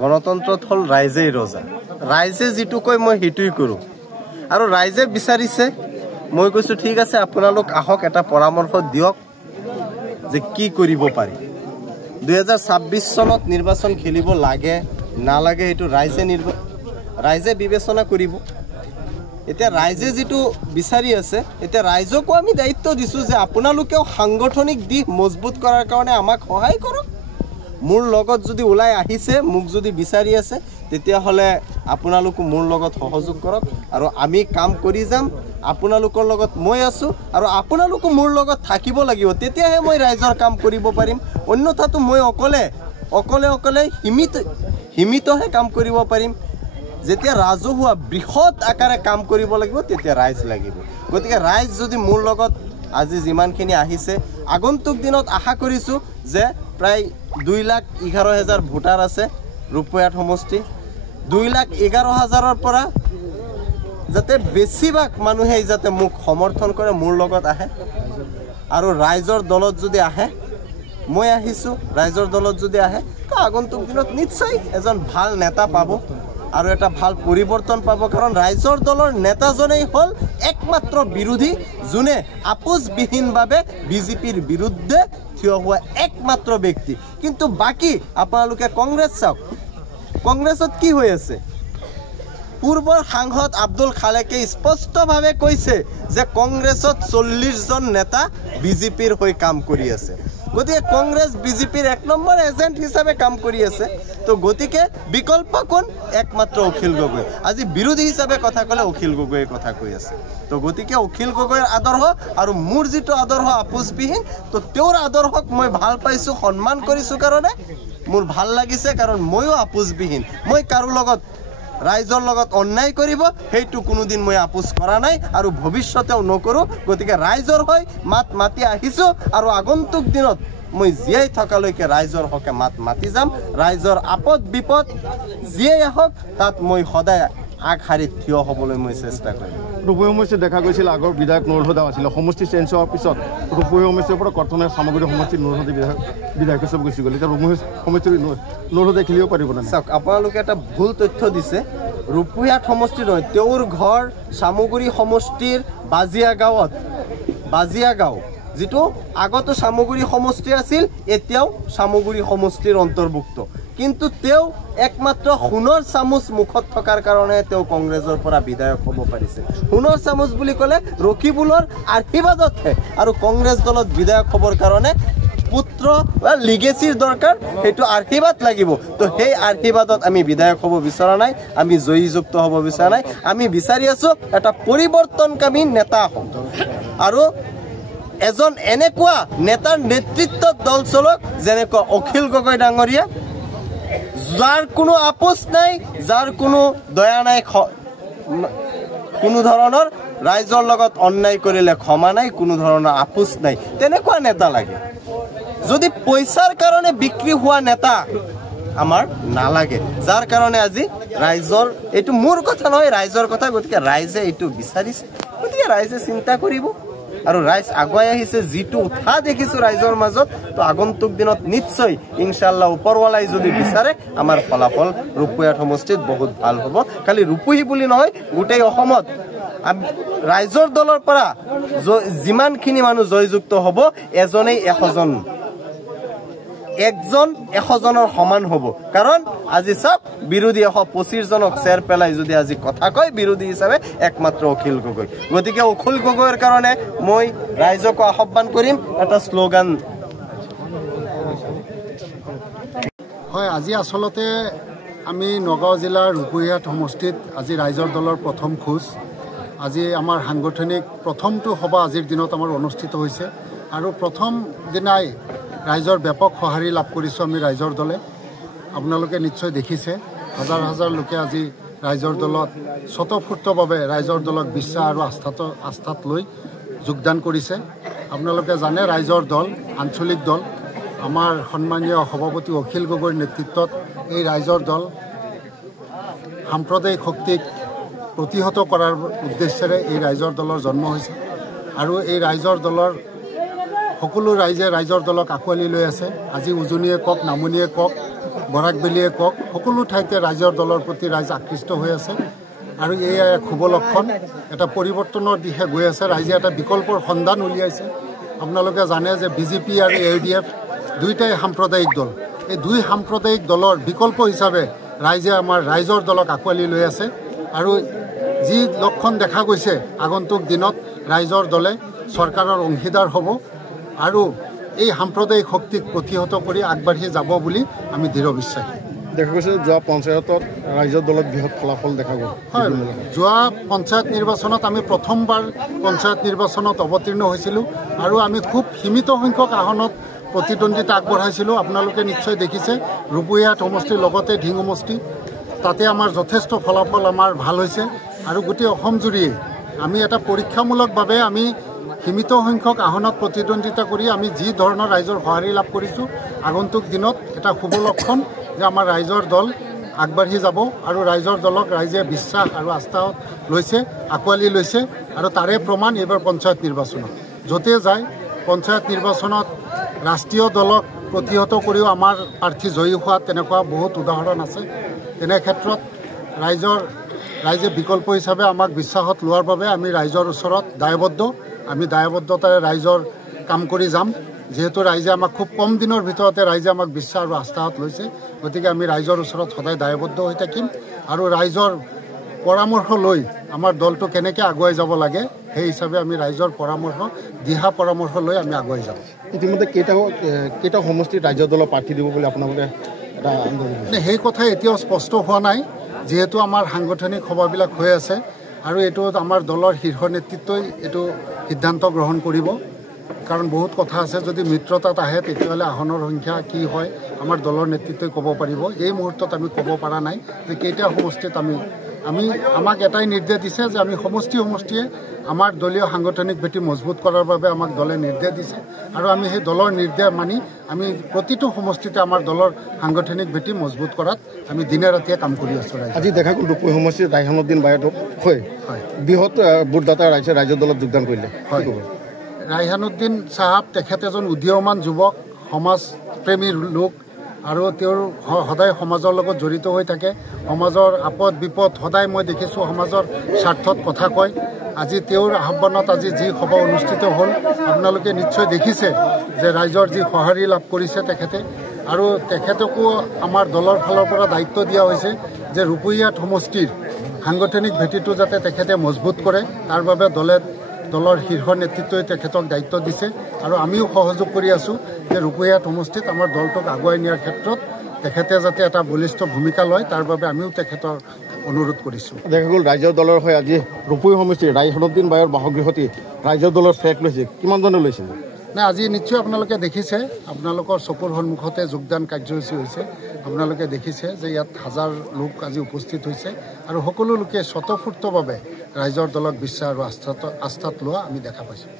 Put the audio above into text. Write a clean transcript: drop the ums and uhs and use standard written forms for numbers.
গণতন্ত্ৰত হল ৰাইজেই ৰজা ৰাইজে যেটো কয় মই হেতুই কৰো আৰু ৰাইজে বিচাৰিছে মই কৈছো ঠিক আছে আপোনালোক আহক এটা পৰামৰ্শ দিয়ক যে কি কৰিব পাৰি 2026 চনত নিৰ্বাচন খেলিব লাগে না লাগে এটো ৰাইজে বিবেচনা কৰিব এতিয়া ৰাইজে যেটো বিচাৰি আছে এতিয়া ৰাইজকো আমি দায়িত্ব দিছো যে আপোনালোকেও সাংগঠনিক দিশ মজবুত কৰাৰ কাৰণে আমাক সহায় কৰক মোৰ লগত যদি ওলাই আহিছে মোক যদি বিচাৰি আছে তেতিয়া হলে আপোনালোকো মোৰ লগত সহযোগ কৰক আৰু আমি কাম কৰি যাম আপোনালোকৰ লগত মই আছো আৰু আপোনালোকো মোৰ লগত থাকিব লাগিব তেতিয়াহে মই ৰাইজৰ কাম কৰিব পাৰিম অন্যথাটো মই অকলে হিমিতহে কাম কৰিব পাৰিম যেতিয়া ৰাজহুৱা বৃহৎ আকাৰে কাম কৰিব লাগিব তেতিয়া ৰাইজ লাগিব গতিকে ৰাইজ যদি মোৰ লগত আজি যিমানখিনি আহিছে আগন্তুক দিনত আশা কৰিছো যে প্ৰায় 2,11,000 ভোটাৰ আছে ৰূপয়াত সমষ্টি 2,11,000 পৰা যাতে বেছিভাগ মানুহে যাতে মোক সমৰ্থন কৰে মোৰ লগত আহে আৰু ৰাইজৰ দলত যদি আহে মই আহিছো ৰাইজৰ দলত যদি আহে তো আগন্তুক দিনত নিশ্চয় এজন ভাল নেতা পাব আৰু এটা ভাল পৰিৱৰ্তন পাব কাৰণ ৰাইজৰ দলৰ নেতাজনেই হল একমাত্ৰ বিৰোধী যোনে আপোচবিহীনভাৱে বিজেপিৰ বিৰুদ্ধে থিয় হোৱা একমাত্ৰ ব্যক্তি কিন্তু বাকি আপোনালোকে কংগ্ৰেছ চাওক কংগ্ৰেছত কি হৈ আছে পূৰ্বৰ সাংসদ আব্দুল খালেকে স্পষ্টভাৱে কৈছে যে কংগ্ৰেছত 40 জন নেতা বিজেপিৰ হৈ কাম কৰি আছে গতিকে কংগ্ৰেছ বিজেপিৰ এক নম্বৰ এজেন্ট হিচাপে কাম কৰি আছে তো গতিকে বিকল্প কোন একমাত্ৰ অখিল গগৈ আজি বিৰোধী হিচাপে কথা কলে অখিল গগৈৰ কথা কৈ আছে তো গতিকে অখিল গগৈৰ আদৰ্শ আৰু মোৰ যেটো আদৰ্শ আপোচবিহীন তো তেওঁৰ আদৰ্শক মই ভাল পাইছো সন্মান কৰিছো কাৰণে মোৰ ভাল লাগিছে কাৰণ মইও আপোচবিহীন মই কাৰো লগত ৰাইজৰ লগত অন্যায় কৰিব হেতু কোনোদিন মই আপোচ কৰা নাই আৰু ভৱিষ্যতেও নকৰো গতিকে ৰাইজৰ হৈ মাতি আহিছো আৰু আগন্তুক দিনত মই জিয়াই থকালৈকে ৰাইজৰ হকে মাতি যাম ৰাইজৰ আপদ বিপদ জিয়াই আহক তাত মই সদায় আগহাৰিত থিয় হ'বলৈ মই চেষ্টা কৰিম ৰূপৈ সমষ্টিত দেখা গৈছিল আগৰ বিধায়ক নুৰহদা আছিল সমষ্টি চেঞ্জ হোৱাৰ পিছত ৰূপৈ সমষ্টিৰ পৰা কৰ্তনৰ সামগ্ৰী সমষ্টিত নুৰহদা বিধায়ক হিচাপে গুচি গ'ল এতিয়া ৰূপৈ সমষ্টিৰ নুৰহদা খেলিব পাৰিব না চাওক আপোনালোকে এটা ভুল তথ্য দিছে ৰূপৈহাট সমষ্টি নহয় তেওঁৰ ঘৰ সামগ্ৰী সমষ্টিৰ বাজিয়া গাঁও যেটো আগতো সামগ্ৰী সমষ্টি আছিল এতিয়াও সামগ্ৰী সমষ্টিৰ অন্তৰ্ভুক্ত কিন্তু তেও একমাত্ৰ সোণৰ চামুচ মুখত থকাৰ কাৰণে তেও কংগ্ৰেছৰ পৰা বিধায়ক হ'ব পাৰিছে সোণৰ চামুচ বুলি ক'লে ৰকিবুলৰ আশীৰ্বাদতহে আৰু কংগ্ৰেছ দলত বিধায়ক হ'বৰ কাৰণে পুত্ৰ বা লিগেচিৰ দৰকাৰ হেতু আশীৰ্বাদ লাগিব তো সেই আশীৰ্বাদত আমি বিধায়ক হ'ব বিচৰা নাই আমি জয়ীযুক্ত হ'ব বিচৰা নাই আমি বিচাৰি আছো এটা পৰিৱৰ্তনকামী নেতা হ'ব আৰু এজন এনেকুৱা নেতাৰ নেতৃত্বত দল চলক যেনেকুৱা অখিল গগৈ ডাঙৰীয়া যাৰ কোনো আপোচ নাই যাৰ কোনো দয়া নাই কোনো ধৰণৰ ৰাইজৰ লগত অন্যায় কৰিলে ক্ষমা নাই কোনো ধৰণৰ আপোচ নাই তেনেকুৱা নেতা লাগে যদি পইচাৰ কাৰণে বিক্ৰী হোৱা নেতা আমাৰ নালাগে যাৰ কাৰণে আজি ৰাইজৰ এটো মোৰ কথা নহয় ৰাইজৰ কথা গতিকে ৰাইজে এটো বিচাৰিছে গতিকে ৰাইজে চিন্তা কৰিব আৰু ৰাইজ আগুৱাই আহিছে যেটো উঠা দেখিছো ৰাইজৰ মাজত তো আগন্তুক দিনত নিশ্চয় ইনশাআল্লাহ ওপৰৱালাই যদি বিচাৰে আমাৰ ফলাফল ৰূপৈহাট সমষ্টিত বহুত ভাল হ'ব খালি ৰূপহী বুলি নহয় গোটেই অসমত ৰাইজৰ দলৰ পৰা যিমানখিনি মানুহ জয়যুক্ত হ'ব এজনেই 100জন একজন 100জনৰ সমান হ'ব কাৰণ আজি সব বিৰোধী 125 জনক চেৰ পেলাই যদি আজি কথা কয় বিৰোধী হিচাপে একমাত্ৰ অখিল গগৈ গতিকে অখিল গগৈৰ কাৰণে মই ৰাইজক আহ্বান কৰিম এটা স্লোগান হয় আজি আসলতে আমি নগাঁও জিলাৰ ৰূপৈহাট সমষ্টিত আজি ৰাইজৰ দলৰ প্ৰথম খোজ আজি আমাৰ সাংগঠনিক প্ৰথমটো সভা আজিৰ দিনত আমাৰ অনুষ্ঠিত হৈছে আৰু প্ৰথম দিনাই ৰাইজৰ ব্যাপক সঁহাৰি লাভ কৰিছো আমি ৰাইজৰ দলে আপোনালোকে নিশ্চয় দেখিছে হাজাৰ হাজাৰ লোকে আজি ৰাইজৰ দলত স্বতঃস্ফূৰ্তভাৱে ৰাইজৰ দলক বিশ্বাস আৰু আস্থাত লৈ যোগদান কৰিছে আপোনালোকে জানে ৰাইজৰ দল আঞ্চলিক দল আমাৰ সন্মানীয় সভাপতি অখিল গগৈৰ নেতৃত্বত এই ৰাইজৰ দল সাম্প্ৰদায়িক শক্তিক প্ৰতিহত কৰাৰ উদ্দেশ্যেৰে এই ৰাইজৰ দলৰ জন্ম হৈছে আৰু এই ৰাইজৰ দলৰ সকলো ৰাইজে ৰাইজৰ দলক আঁকোৱালি লৈ আছে আজি উজনিয়ে কক নামনিয়ে কক বৰাকবেলিয়ে কওক সকলো ঠাইতে ৰাইজৰ দলৰ প্ৰতি ৰাইজ আকৃষ্ট হৈ আছে আৰু এয়া শুভ লক্ষণ এটা পৰিৱৰ্তনৰ দিশে গৈ আছে ৰাইজে এটা বিকল্পৰ সন্ধান উলিয়াইছে আপোনালোকে জানে যে বিজেপি আৰু AUDF দুইটাই সাম্প্ৰদায়িক দল এই দুই সাম্প্ৰদায়িক দলৰ বিকল্প হিচাপে ৰাইজে আমাৰ ৰাইজৰ দলক আঁকোৱালি লৈ আছে আৰু যি লক্ষণ দেখা গৈছে আগন্তুক দিনত ৰাইজৰ দলে চৰকাৰৰ অংশীদাৰ হ'ব আৰু এই সাম্প্ৰদায়িক শক্তিক প্ৰতিহত কৰি আগবাঢ়ি যাব বুলি আমি দৃঢ় বিশ্বাসী দেখা গৈছে যোৱা পঞ্চায়তত ৰাইজৰ দলত বৃহৎ ফলাফল দেখা গ'ল হয় যোৱা পঞ্চায়ত নিৰ্বাচনত আমি প্ৰথমবাৰ পঞ্চায়ত নিৰ্বাচনত অৱতীৰ্ণ হৈছিলোঁ আৰু আমি খুব সীমিত সংখ্যক আসনত প্ৰতিদ্বন্দ্বিতা আগবঢ়াইছিলোঁ আপোনালোকে নিশ্চয় দেখিছে ৰূপহীয়াত সমষ্টিৰ লগতে ঢিং সমষ্টি তাতে আমাৰ যথেষ্ট ফলাফল আমাৰ ভাল হৈছে আৰু গোটেই অসম জুৰিয়ে আমি এটা পৰীক্ষামূলকভাৱে আমি সীমিত সংখ্যক আসনত প্ৰতিদ্বন্দ্বিতা কৰি আমি যি ধৰণৰ ৰাইজৰ সঁহাৰি লাভ কৰিছোঁ আগন্তুক দিনত এটা শুভ লক্ষণ যে আমাৰ ৰাইজৰ দল আগবাঢ়ি যাব আৰু ৰাইজৰ দলক ৰাইজে বিশ্বাস আৰু আস্থাত লৈছে আঁকোৱালি লৈছে আৰু তাৰে প্ৰমাণ এইবাৰ পঞ্চায়ত নিৰ্বাচনত য'তে যায় পঞ্চায়ত নিৰ্বাচনত ৰাষ্ট্ৰীয় দলক প্ৰতিহত কৰিও আমাৰ প্ৰাৰ্থী জয়ী হোৱা তেনেকুৱা বহুত উদাহৰণ আছে তেনে ক্ষেত্ৰত ৰাইজে বিকল্প হিচাপে আমাক বিশ্বাসত লোৱাৰ বাবে আমি ৰাইজৰ ওচৰত দায়বদ্ধ আমি দায়বদ্ধতাৰে ৰাইজৰ কাম কৰি যাম যেহেতু ৰাইজে আমাক খুব কম দিনৰ ভিতৰতে ৰাইজে আমাক বিশ্বাস আৰু আস্থাত লৈছে গতিকে আমি ৰাইজৰ ওচৰত সদায় দায়বদ্ধ হৈ থাকিম আৰু ৰাইজৰ পৰামৰ্শ লৈ আমাৰ দলটো কেনেকৈ আগুৱাই যাব লাগে সেই হিচাপে আমি ৰাইজৰ পৰামৰ্শ দিহা পৰামৰ্শ লৈ আমি আগুৱাই যাম ইতিমধ্যে কেইটা সমষ্টিত ৰাইজৰ দলৰ প্ৰাৰ্থী দিব বুলি আপোনালোকে এটা সেই কথা এতিয়াও স্পষ্ট হোৱা নাই যিহেতু আমাৰ সাংগঠনিক সভাবিলাক হৈ আছে আৰু এইটো আমাৰ দলৰ শীৰ্ষ নেতৃত্বই এইটো সিদ্ধান্ত গ্ৰহণ কৰিব কাৰণ বহুত কথা আছে যদি মিত্ৰতাত আহে তেতিয়াহ'লে আসনৰ সংখ্যা কি হয় আমাৰ দলৰ নেতৃত্বই ক'ব পাৰিব এই মুহূৰ্তত আমি ক'ব পৰা নাই যে কেইটা সমষ্টিত আমাক এটাই নিৰ্দেশ দিছে যে আমি সমষ্টিয়ে আমাৰ দলীয় সাংগঠনিক ভেটি মজবুত কৰাৰ বাবে আমাক দলে নিৰ্দেশ দিছে আৰু আমি সেই দলৰ নিৰ্দেশ মানি আমি প্ৰতিটো সমষ্টিতে আমাৰ দলৰ সাংগঠনিক ভেটি মজবুত কৰাত আমি দিনে ৰাতিয়ে কাম কৰি আছোঁ আজি দেখা গ'ল ৰূপহী সমষ্টিৰ ৰাইহানুদ্দিন বায়তক হয় বৃহৎ ভোটদাতা ৰাইজৰ দলত যোগদান কৰিলে হয় ৰাইহানুদ্দিন চাহাব তেখেত এজন উদীয়মান যুৱক সমাজপ্ৰেমী লোক আৰু তেওঁৰ সদায় সমাজৰ লগত জড়িত হৈ থাকে সমাজৰ আপদ বিপদ সদায় মই দেখিছোঁ সমাজৰ স্বাৰ্থত কথা কয় আজি তেওঁৰ আহ্বানত আজি যি সভা অনুষ্ঠিত হ'ল আপোনালোকে নিশ্চয় দেখিছে যে ৰাইজৰ যি সঁহাৰি লাভ কৰিছে তেখেতে আৰু তেখেতকো আমাৰ দলৰ ফালৰ পৰা দায়িত্ব দিয়া হৈছে যে ৰূপহীয়াত সমষ্টিৰ সাংগঠনিক ভেটিটো যাতে তেখেতে মজবুত কৰে তাৰ বাবে দলৰ শীৰ্ষ নেতৃত্বই তেখেতক দায়িত্ব দিছে আৰু আমিও সহযোগ কৰি আছোঁ যে ৰূপহীয়াত সমষ্টিত আমাৰ দলটোক আগুৱাই নিয়াৰ ক্ষেত্ৰত তেখেতে যাতে এটা বলিষ্ঠ ভূমিকা লয় তাৰ বাবে আমিও তেখেতৰ অনুৰোধ কৰিছোঁ দেখা গ'ল ৰাইজৰ দলৰ হৈ আজি ৰূপহী সমষ্টিৰ ৰাইহানুদ্দিন বায়ৰ বাসগৃহতে ৰাইজৰ দলৰ ফ্লেগ লৈছে কিমানজনে লৈছিলে নাই আজি নিশ্চয় আপোনালোকে দেখিছে আপোনালোকৰ চকুৰ সন্মুখতে যোগদান কাৰ্যসূচী হৈছে আপোনালোকে দেখিছে যে ইয়াত হাজাৰ লোক আজি উপস্থিত হৈছে আৰু সকলো লোকে স্বতঃস্ফূৰ্তভাৱে ৰাইজৰ দলক বিশ্বাস আৰু আস্থাত লোৱা আমি দেখা পাইছোঁ